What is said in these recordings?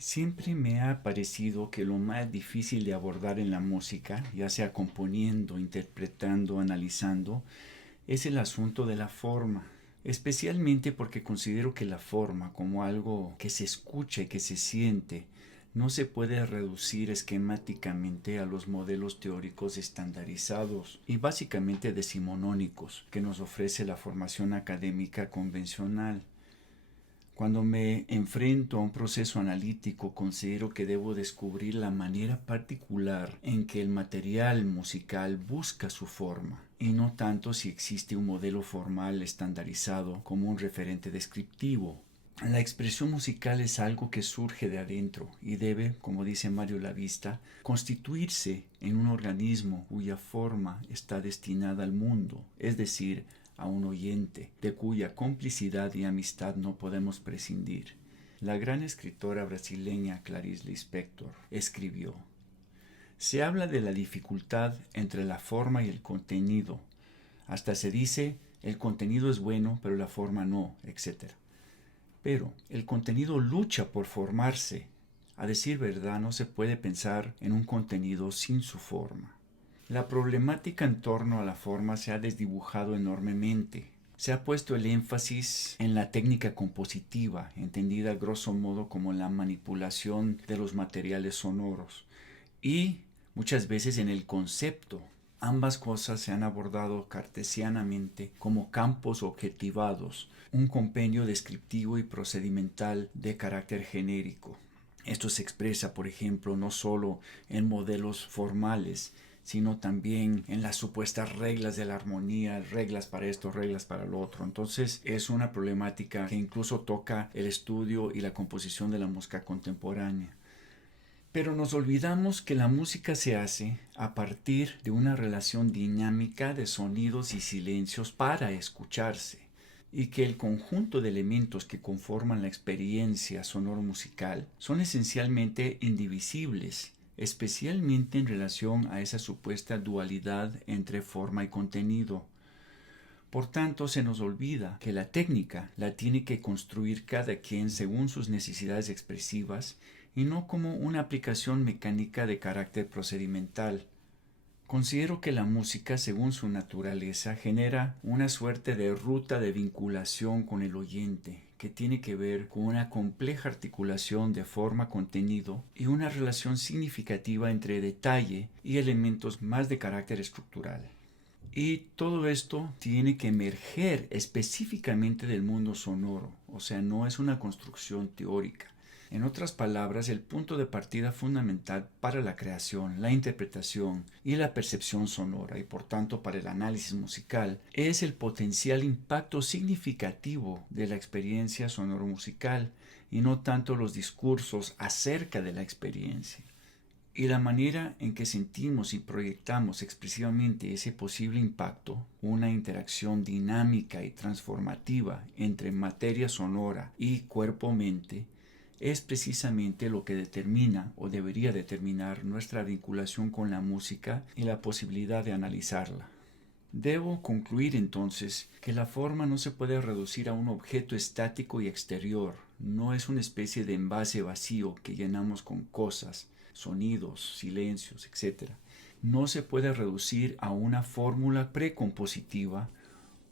Siempre me ha parecido que lo más difícil de abordar en la música, ya sea componiendo, interpretando, analizando, es el asunto de la forma. Especialmente porque considero que la forma, como algo que se escucha y que se siente, no se puede reducir esquemáticamente a los modelos teóricos estandarizados y básicamente decimonónicos que nos ofrece la formación académica convencional. Cuando me enfrento a un proceso analítico, considero que debo descubrir la manera particular en que el material musical busca su forma, y no tanto si existe un modelo formal estandarizado como un referente descriptivo. La expresión musical es algo que surge de adentro y debe, como dice Mario Lavista, constituirse en un organismo cuya forma está destinada al mundo, es decir, a un oyente, de cuya complicidad y amistad no podemos prescindir. La gran escritora brasileña Clarice Lispector escribió: se habla de la dificultad entre la forma y el contenido. Hasta se dice el contenido es bueno, pero la forma no, etc. Pero el contenido lucha por formarse. A decir verdad, no se puede pensar en un contenido sin su forma. La problemática en torno a la forma se ha desdibujado enormemente. Se ha puesto el énfasis en la técnica compositiva, entendida grosso modo como la manipulación de los materiales sonoros, y muchas veces en el concepto. Ambas cosas se han abordado cartesianamente como campos objetivados, un compendio descriptivo y procedimental de carácter genérico. Esto se expresa, por ejemplo, no solo en modelos formales, sino también en las supuestas reglas de la armonía, reglas para esto, reglas para lo otro. Entonces es una problemática que incluso toca el estudio y la composición de la música contemporánea. Pero nos olvidamos que la música se hace a partir de una relación dinámica de sonidos y silencios para escucharse, y que el conjunto de elementos que conforman la experiencia sonoro-musical son esencialmente indivisibles, especialmente en relación a esa supuesta dualidad entre forma y contenido. Por tanto, se nos olvida que la técnica la tiene que construir cada quien según sus necesidades expresivas y no como una aplicación mecánica de carácter procedimental. Considero que la música, según su naturaleza, genera una suerte de ruta de vinculación con el oyente, que tiene que ver con una compleja articulación de forma-contenido y una relación significativa entre detalle y elementos más de carácter estructural. Y todo esto tiene que emerger específicamente del mundo sonoro, o sea, no es una construcción teórica. En otras palabras, el punto de partida fundamental para la creación, la interpretación y la percepción sonora, y por tanto para el análisis musical, es el potencial impacto significativo de la experiencia sonoro-musical y no tanto los discursos acerca de la experiencia. Y la manera en que sentimos y proyectamos expresivamente ese posible impacto, una interacción dinámica y transformativa entre materia sonora y cuerpo-mente, es precisamente lo que determina o debería determinar nuestra vinculación con la música y la posibilidad de analizarla. Debo concluir entonces que la forma no se puede reducir a un objeto estático y exterior, no es una especie de envase vacío que llenamos con cosas, sonidos, silencios, etc. No se puede reducir a una fórmula precompositiva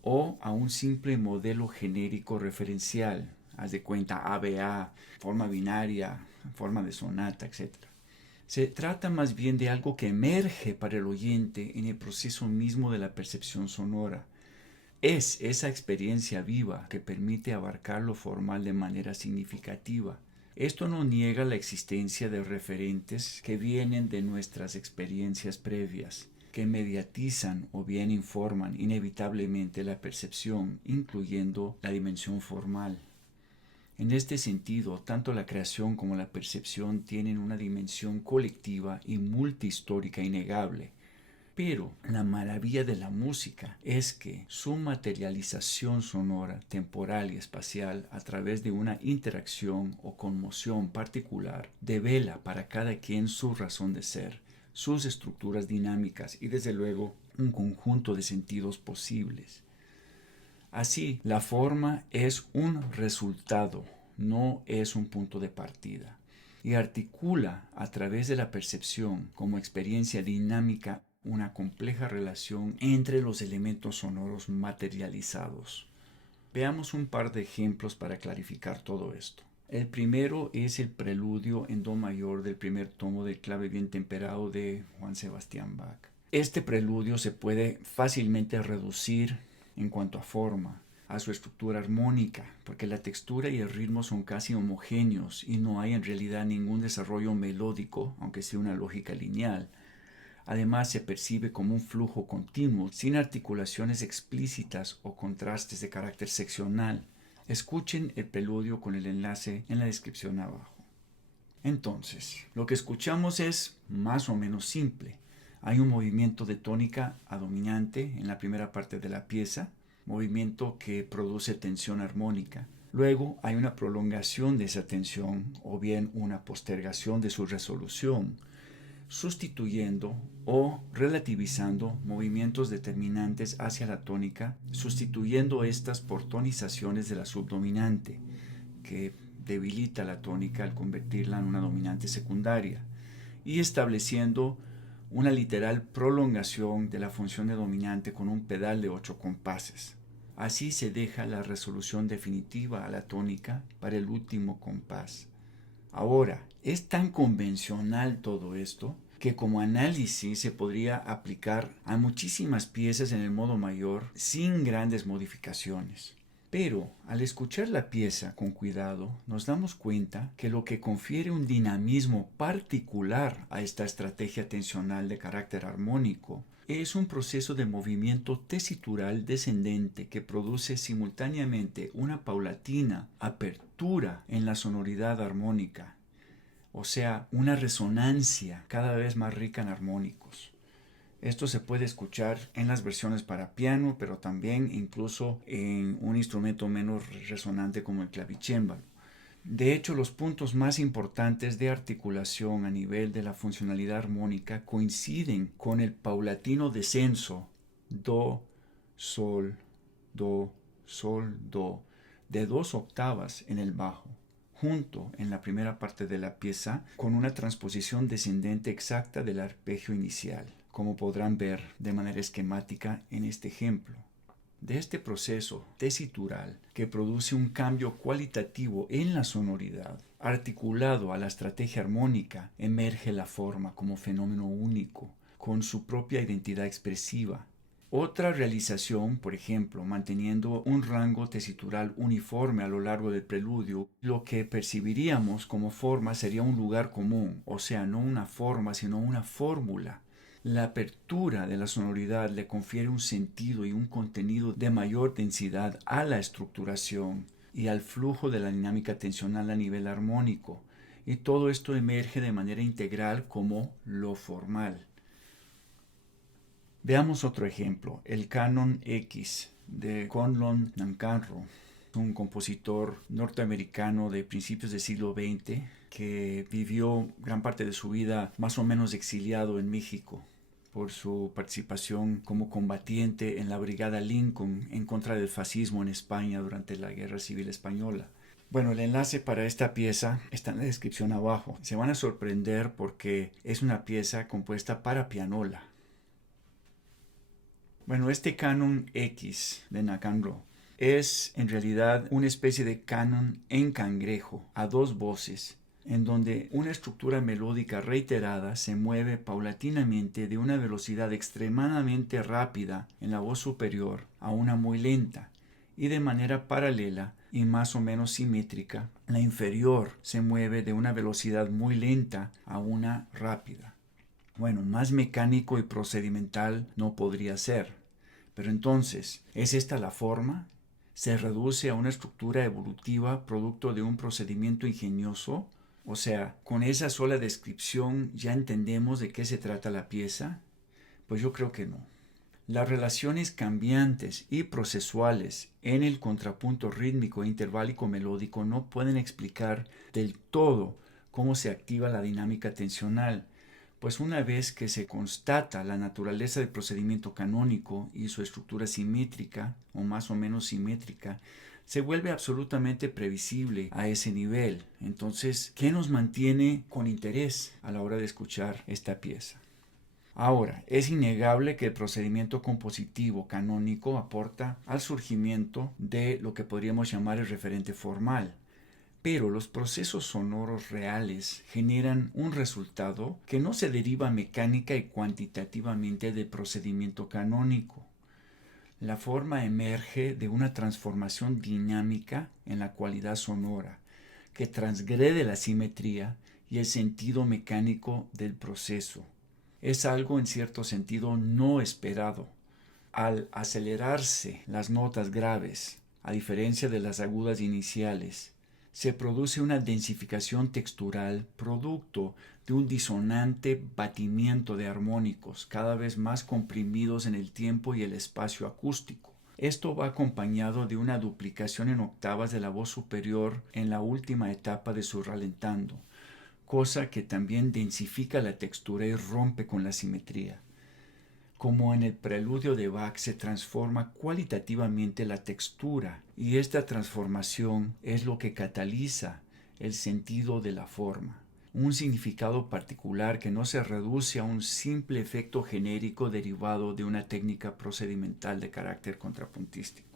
o a un simple modelo genérico referencial, haz de cuenta ABA, forma binaria, forma de sonata, etc. Se trata más bien de algo que emerge para el oyente en el proceso mismo de la percepción sonora. Es esa experiencia viva que permite abarcar lo formal de manera significativa. Esto no niega la existencia de referentes que vienen de nuestras experiencias previas, que mediatizan o bien informan inevitablemente la percepción, incluyendo la dimensión formal. En este sentido, tanto la creación como la percepción tienen una dimensión colectiva y multihistórica innegable. Pero la maravilla de la música es que su materialización sonora, temporal y espacial a través de una interacción o conmoción particular devela para cada quien su razón de ser, sus estructuras dinámicas y desde luego un conjunto de sentidos posibles. Así, la forma es un resultado, no es un punto de partida. y articula a través de la percepción como experiencia dinámica una compleja relación entre los elementos sonoros materializados. Veamos un par de ejemplos para clarificar todo esto. El primero es el preludio en do mayor del primer tomo del clave bien temperado de Juan Sebastián Bach. Este preludio se puede fácilmente reducir en cuanto a forma a su estructura armónica, porque la textura y el ritmo son casi homogéneos y no hay en realidad ningún desarrollo melódico, aunque sea una lógica lineal. Además, se percibe como un flujo continuo, sin articulaciones explícitas o contrastes de carácter seccional. Escuchen el preludio con el enlace en la descripción abajo. Entonces, lo que escuchamos es más o menos simple. Hay un movimiento de tónica a dominante en la primera parte de la pieza, movimiento que produce tensión armónica. Luego hay una prolongación de esa tensión o bien una postergación de su resolución, sustituyendo o relativizando movimientos determinantes hacia la tónica, sustituyendo estas por tonizaciones de la subdominante, que debilita la tónica al convertirla en una dominante secundaria, y estableciendo una literal prolongación de la función de dominante con un pedal de 8 compases. Así se deja la resolución definitiva a la tónica para el último compás. Ahora, es tan convencional todo esto que como análisis se podría aplicar a muchísimas piezas en el modo mayor sin grandes modificaciones. Pero al escuchar la pieza con cuidado nos damos cuenta que lo que confiere un dinamismo particular a esta estrategia tensional de carácter armónico es un proceso de movimiento tesitural descendente que produce simultáneamente una paulatina apertura en la sonoridad armónica, o sea, una resonancia cada vez más rica en armónicos. Esto se puede escuchar en las versiones para piano, pero también incluso en un instrumento menos resonante como el clavicémbalo. De hecho, los puntos más importantes de articulación a nivel de la funcionalidad armónica coinciden con el paulatino descenso do, sol, do, sol, do, de 2 octavas en el bajo, junto en la primera parte de la pieza con una transposición descendente exacta del arpegio inicial, como podrán ver de manera esquemática en este ejemplo. De este proceso tesitural que produce un cambio cualitativo en la sonoridad, articulado a la estrategia armónica, emerge la forma como fenómeno único, con su propia identidad expresiva. Otra realización, por ejemplo, manteniendo un rango tesitural uniforme a lo largo del preludio, lo que percibiríamos como forma sería un lugar común, o sea, no una forma, sino una fórmula. La apertura de la sonoridad le confiere un sentido y un contenido de mayor densidad a la estructuración y al flujo de la dinámica tensional a nivel armónico, y todo esto emerge de manera integral como lo formal. Veamos otro ejemplo, el Canon X de Conlon Nancarrow, un compositor norteamericano de principios del siglo XX que vivió gran parte de su vida más o menos exiliado en México por su participación como combatiente en la Brigada Lincoln en contra del fascismo en España durante la Guerra Civil Española. Bueno, el enlace para esta pieza está en la descripción abajo. Se van a sorprender porque es una pieza compuesta para pianola. Bueno, este Canon X de Nancarrow es en realidad una especie de canon en cangrejo a 2 voces, en donde una estructura melódica reiterada se mueve paulatinamente de una velocidad extremadamente rápida en la voz superior a una muy lenta, y de manera paralela y más o menos simétrica, la inferior se mueve de una velocidad muy lenta a una rápida. Bueno, más mecánico y procedimental no podría ser. Pero entonces, ¿es esta la forma? ¿Se reduce a una estructura evolutiva producto de un procedimiento ingenioso? O sea, ¿con esa sola descripción ya entendemos de qué se trata la pieza? Pues yo creo que no. Las relaciones cambiantes y procesuales en el contrapunto rítmico e interválico melódico no pueden explicar del todo cómo se activa la dinámica tensional, pues una vez que se constata la naturaleza del procedimiento canónico y su estructura simétrica o más o menos simétrica, se vuelve absolutamente previsible a ese nivel. Entonces, ¿qué nos mantiene con interés a la hora de escuchar esta pieza? Ahora, es innegable que el procedimiento compositivo canónico aporta al surgimiento de lo que podríamos llamar el referente formal, pero los procesos sonoros reales generan un resultado que no se deriva mecánica y cuantitativamente del procedimiento canónico. La forma emerge de una transformación dinámica en la cualidad sonora, que transgrede la simetría y el sentido mecánico del proceso. Es algo en cierto sentido no esperado. Al acelerarse las notas graves, a diferencia de las agudas iniciales, se produce una densificación textural producto de un disonante batimiento de armónicos cada vez más comprimidos en el tiempo y el espacio acústico. Esto va acompañado de una duplicación en octavas de la voz superior en la última etapa de su ralentando, cosa que también densifica la textura y rompe con la simetría. Como en el preludio de Bach se transforma cualitativamente la textura, y esta transformación es lo que cataliza el sentido de la forma, un significado particular que no se reduce a un simple efecto genérico derivado de una técnica procedimental de carácter contrapuntístico.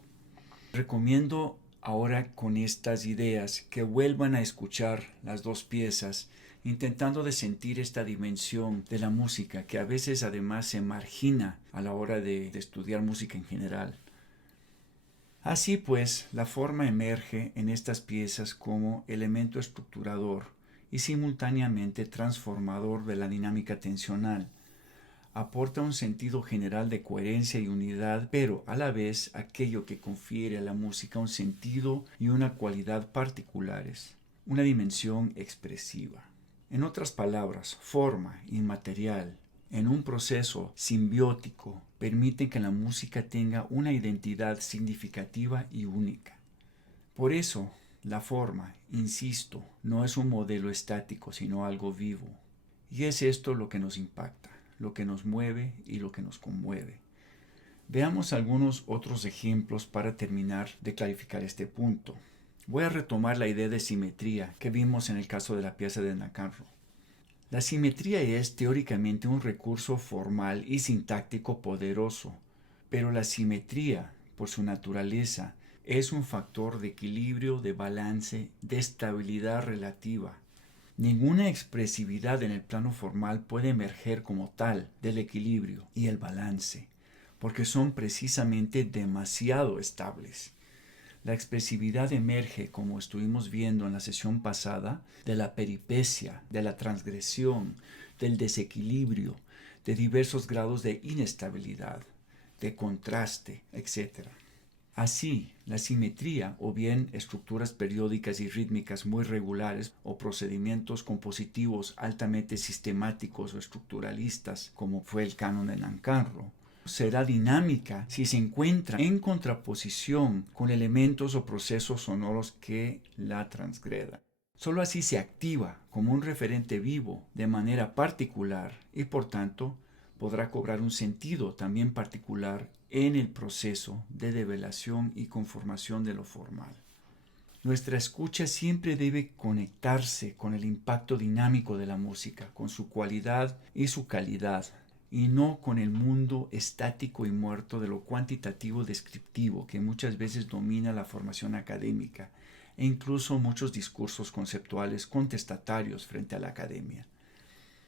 Recomiendo ahora con estas ideas que vuelvan a escuchar las dos piezas, intentando de sentir esta dimensión de la música que a veces además se margina a la hora de estudiar música en general. Así pues, la forma emerge en estas piezas como elemento estructurador y simultáneamente transformador de la dinámica tensional. Aporta un sentido general de coherencia y unidad, pero a la vez aquello que confiere a la música un sentido y una cualidad particulares, una dimensión expresiva. En otras palabras, forma y material, en un proceso simbiótico, permiten que la música tenga una identidad significativa y única. Por eso, la forma, insisto, no es un modelo estático, sino algo vivo. Y es esto lo que nos impacta, lo que nos mueve y lo que nos conmueve. Veamos algunos otros ejemplos para terminar de clarificar este punto. Voy a retomar la idea de simetría que vimos en el caso de la pieza de Nacarro. La simetría es teóricamente un recurso formal y sintáctico poderoso, pero la simetría, por su naturaleza, es un factor de equilibrio, de balance, de estabilidad relativa. Ninguna expresividad en el plano formal puede emerger como tal del equilibrio y el balance, porque son precisamente demasiado estables. La expresividad emerge, como estuvimos viendo en la sesión pasada, de la peripecia, de la transgresión, del desequilibrio, de diversos grados de inestabilidad, de contraste, etc. Así, la simetría, o bien estructuras periódicas y rítmicas muy regulares, o procedimientos compositivos altamente sistemáticos o estructuralistas, como fue el canon de Nancarro, será dinámica si se encuentra en contraposición con elementos o procesos sonoros que la transgredan. Solo así se activa como un referente vivo de manera particular y por tanto podrá cobrar un sentido también particular en el proceso de develación y conformación de lo formal. Nuestra escucha siempre debe conectarse con el impacto dinámico de la música, con su cualidad y su calidad, y no con el mundo estático y muerto de lo cuantitativo descriptivo que muchas veces domina la formación académica e incluso muchos discursos conceptuales contestatarios frente a la academia.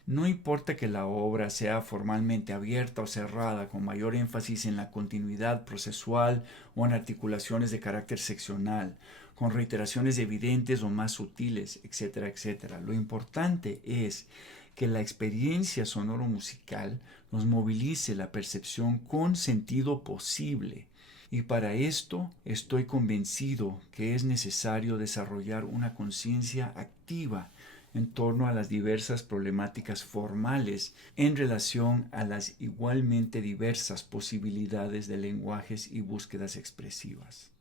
No importa que la obra sea formalmente abierta o cerrada, con mayor énfasis en la continuidad procesual o en articulaciones de carácter seccional, con reiteraciones evidentes o más sutiles, etcétera, etcétera. Lo importante es que la experiencia sonoro-musical nos movilice la percepción con sentido posible. Y para esto estoy convencido que es necesario desarrollar una conciencia activa en torno a las diversas problemáticas formales en relación a las igualmente diversas posibilidades de lenguajes y búsquedas expresivas.